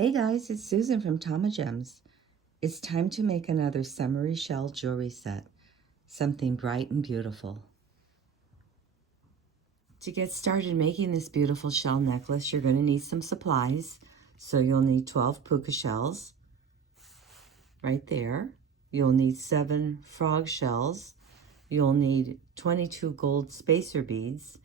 Hey guys, it's Susan from Tamagems. It's time to make another summery shell jewelry set, something bright and beautiful. To get started making this beautiful shell necklace, you're going to need some supplies. So you'll need 12 puka shells, right there. You'll need 7 frog shells. You'll need 22 gold spacer beads,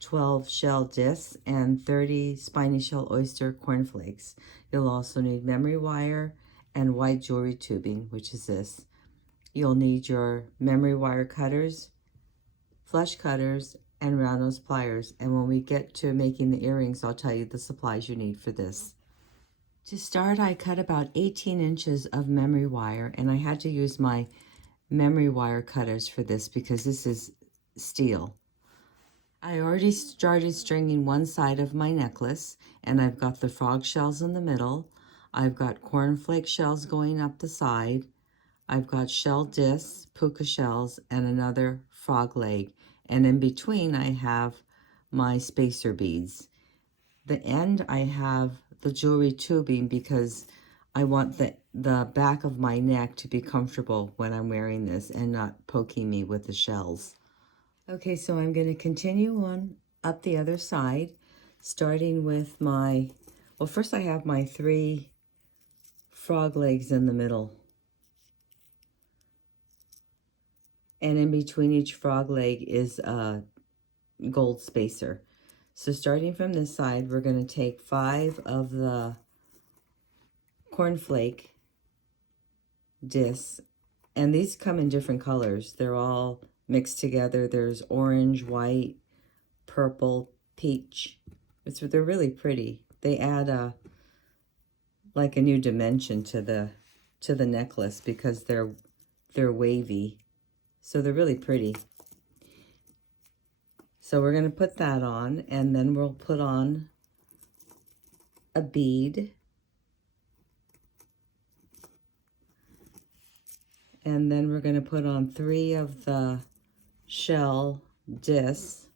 12 shell discs, and 30 spiny shell oyster cornflakes. You'll also need memory wire and white jewelry tubing, which is this. You'll need your memory wire cutters, flush cutters, and round nose pliers. And when we get to making the earrings, I'll tell you the supplies you need for this. To start, I cut about 18 inches of memory wire, and I had to use my memory wire cutters for this because this is steel. I already started stringing one side of my necklace, and I've got the frog shells in the middle. I've got cornflake shells going up the side. I've got shell discs, puka shells, and another frog leg. And in between, I have my spacer beads. The end, I have the jewelry tubing because I want the back of my neck to be comfortable when I'm wearing this and not poking me with the shells. Okay, so I'm going to continue on up the other side, starting with my, well, first I have my 3 frog legs in the middle. And in between each frog leg is a gold spacer. So starting from this side, we're going to take 5 of the cornflake discs, and these come in different colors. They're all mixed together. There's orange, white, purple, peach. They're really pretty. They add like a new dimension to the necklace because they're wavy. So they're really pretty. So we're going to put that on, and then we'll put on a bead. And then we're going to put on 3 of the shell discs.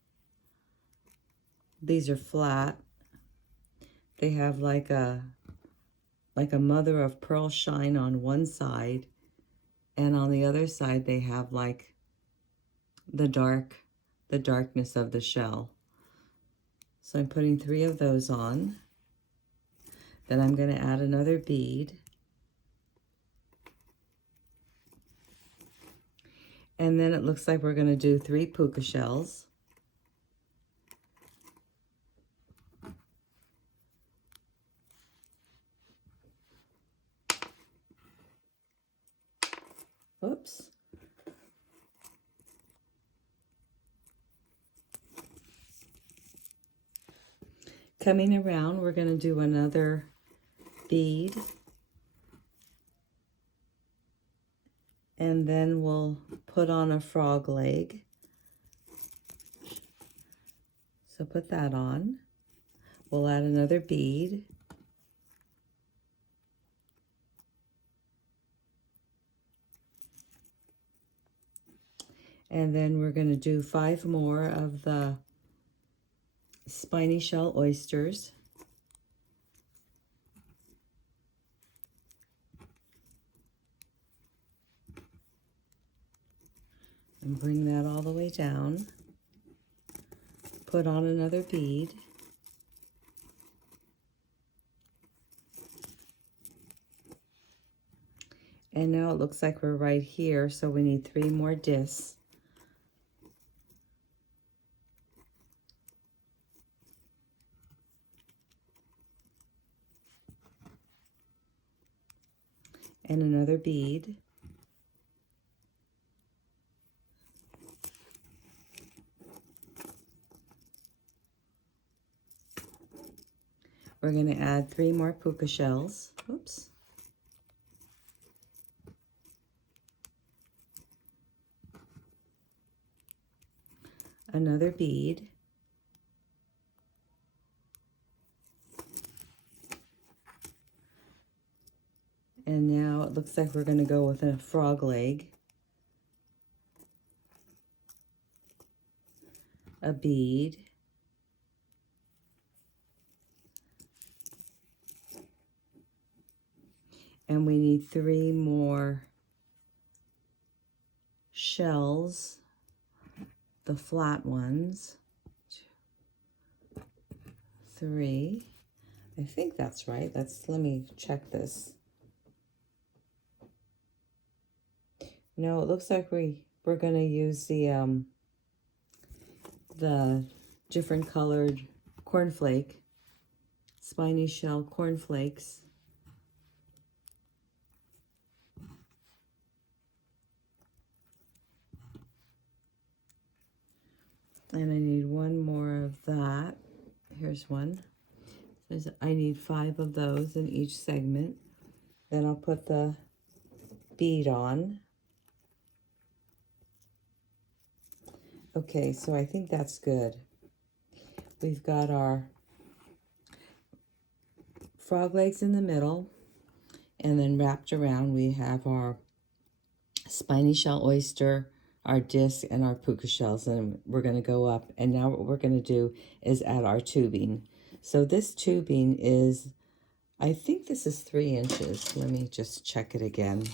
These are flat. They have like a mother of pearl shine on one side, and on the other side they have like the darkness of the shell. So I'm putting 3 of those on. Then I'm going to add another bead. And then it looks like we're going to do 3 puka shells. Oops. Coming around, we're going to do another bead. And then we'll put on a frog leg. So put that on. We'll add another bead. And then we're going to do 5 more of the spiny shell oysters. And bring that all the way down. Put on another bead. And now it looks like we're right here, so we need 3 more discs. And another bead. We're going to add 3 more puka shells. Oops. Another bead. And now it looks like we're going to go with a frog leg, a bead, And we need 3 more shells, the flat ones. 3. I think that's right. Let me check this. No, it looks like we're gonna use the different colored cornflake, spiny shell cornflakes. And I need 1 more of that. Here's one. I need 5 of those in each segment. Then I'll put the bead on. Okay, so I think that's good. We've got our frog legs in the middle, and then wrapped around we have our spiny shell oyster, our disc, and our puka shells, and we're going to go up. And now what we're going to do is add our tubing. So this tubing is, I think this is 3 inches. Let me just check it again.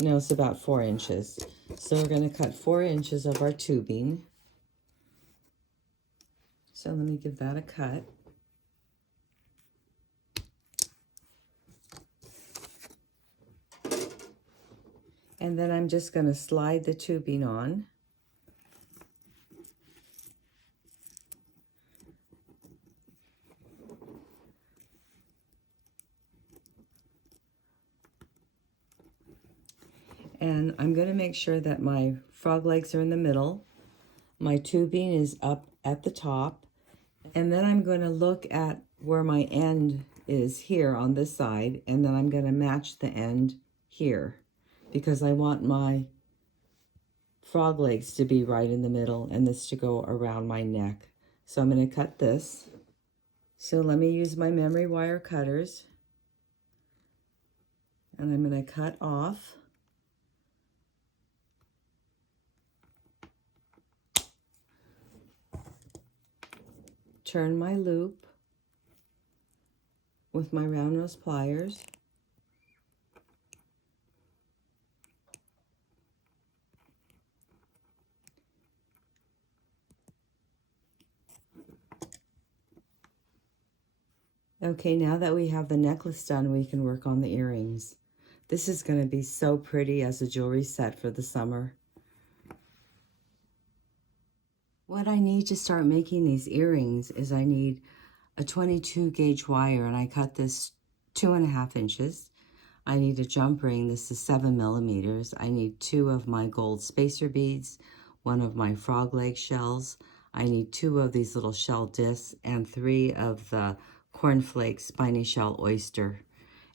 No, it's about 4 inches. So we're going to cut 4 inches of our tubing. So let me give that a cut. And then I'm just going to slide the tubing on. And I'm going to make sure that my frog legs are in the middle. My tubing is up at the top. And then I'm going to look at where my end is here on this side. And then I'm going to match the end here, because I want my frog legs to be right in the middle and this to go around my neck. So I'm going to cut this. So let me use my memory wire cutters. And I'm going to cut off. Turn my loop with my round nose pliers. Okay, now that we have the necklace done, we can work on the earrings. This is going to be so pretty as a jewelry set for the summer. What I need to start making these earrings is I need a 22 gauge wire, and I cut this 2.5 inches. I need a jump ring. This is 7 millimeters. I need 2 of my gold spacer beads, 1 of my frog leg shells. I need 2 of these little shell discs and 3 of the cornflake spiny shell oyster.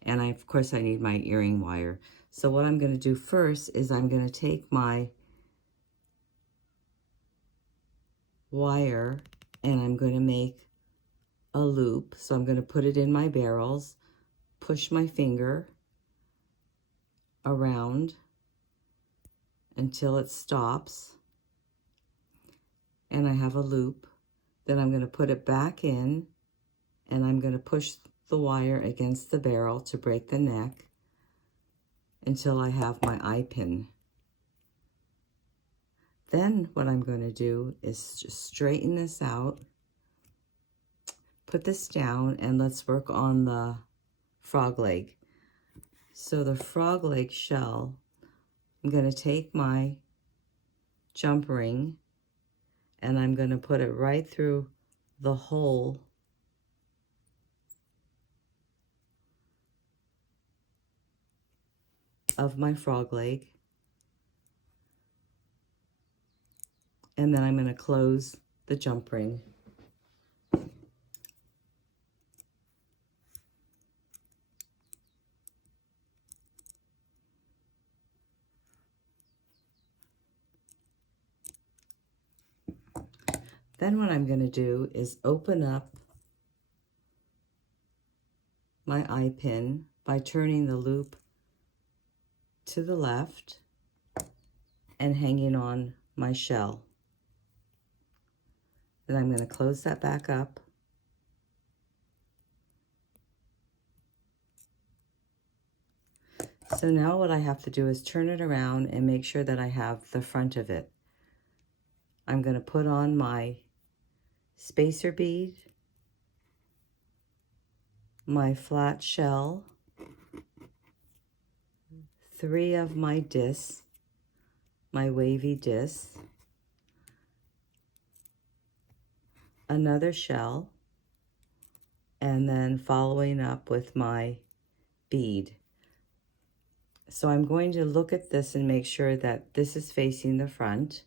And of course I need my earring wire. So what I'm going to do first is I'm going to take my wire and I'm going to make a loop. So I'm going to put it in my barrels, push my finger around until it stops, and I have a loop. Then I'm going to put it back in, and I'm going to push the wire against the barrel to break the neck until I have my eye pin. Then what I'm going to do is just straighten this out, put this down, and let's work on the frog leg. So the frog leg shell, I'm going to take my jump ring and I'm going to put it right through the hole of my frog leg. And then I'm going to close the jump ring. Then what I'm going to do is open up my eye pin by turning the loop to the left and hanging on my shell. Then I'm going to close that back up. So now what I have to do is turn it around and make sure that I have the front of it. I'm going to put on my spacer bead, my flat shell, 3 of my discs, my wavy discs, another shell, and then following up with my bead. So I'm going to look at this and make sure that this is facing the front.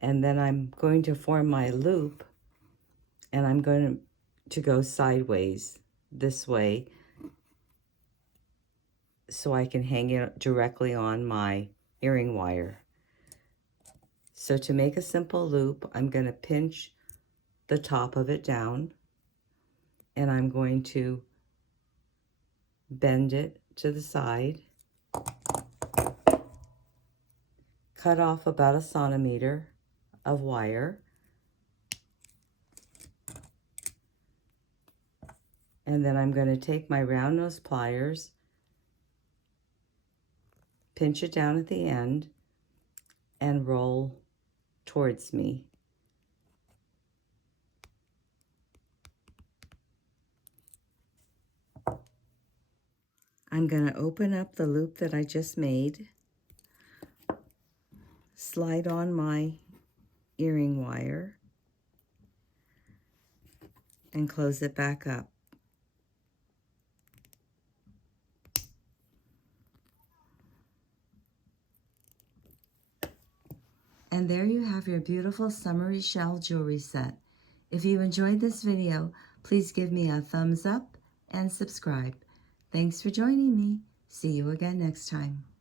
And then I'm going to form my loop, and I'm going to go sideways this way so I can hang it directly on my earring wire. So to make a simple loop, I'm going to pinch the top of it down, and I'm going to bend it to the side, cut off about 1 centimeter of wire, and then I'm going to take my round nose pliers, pinch it down at the end, and roll towards me. I'm going to open up the loop that I just made, slide on my earring wire, and close it back up. And there you have your beautiful summery shell jewelry set. If you enjoyed this video, please give me a thumbs up and subscribe. Thanks for joining me. See you again next time.